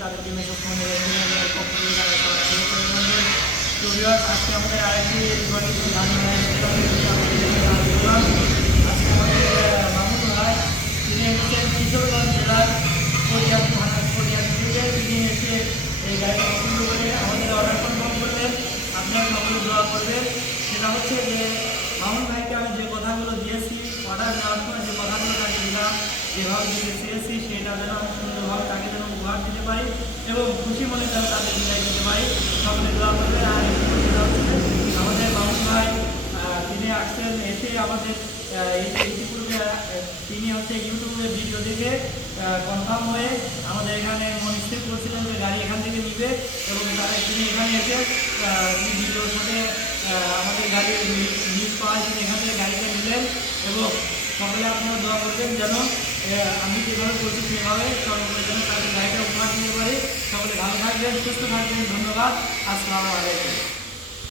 তাদের জন্য সবসময় পক্ষ থেকে তারা সবাই অভিনন্দন। তো ভিউয়ার্স, আজকে আমাদের আরেকটি গান আজকে আমাদের মামুন ভাই, তিনি হচ্ছেন কিশোরগঞ্জ জেলার কটিয়াদি থানা কটিয়াদি থেকে তিনি এসে এই গাড়িটা পছন্দ করে আমাদের অর্ডার কনফার্ম করলেন। আপনার সকলে দোয়া করবেন। সেটা হচ্ছে যে মামুন ভাইকে আমি যে কথাগুলো দিয়েছি, অর্ডার নেওয়ার সময় যে কথাগুলো তাকে দিলাম, যেভাবে দিতে চেয়েছি সেটা যেন আমি সুন্দরভাবে তাকে যেন উপহার দিতে পারি এবং খুশি মনে যেন তাকে বিদায় দিতে পারি। সকলে দোয়া করবেন। আর সেটা হচ্ছে আমাদের মামুন ভাই, তিনি আসছেন এসে আমাদের ইতিপূর্বে তিনি হচ্ছে ইউটিউবে ভিডিও দেখে কনফার্ম হয়ে আমাদের এখানে মন স্থির করছিলেন যে গাড়ি এখান থেকে নিবে এবং তিনি এখানে এসে ভিডিওর সাথে আমাদের গাড়ির নিউজ পাওয়ায় তিনি এখান থেকে গাড়িটা নিলেন এবং সকলে আপনারা দোয়া করবেন যেন আমি যেভাবে করছি সেভাবে সকলে যেন তাদের গাড়িটা উপহার দিতে পারি। সকলে ভালো থাকবেন, সুস্থ থাকবেন। ধন্যবাদ। আসসালামু আলাইকুম।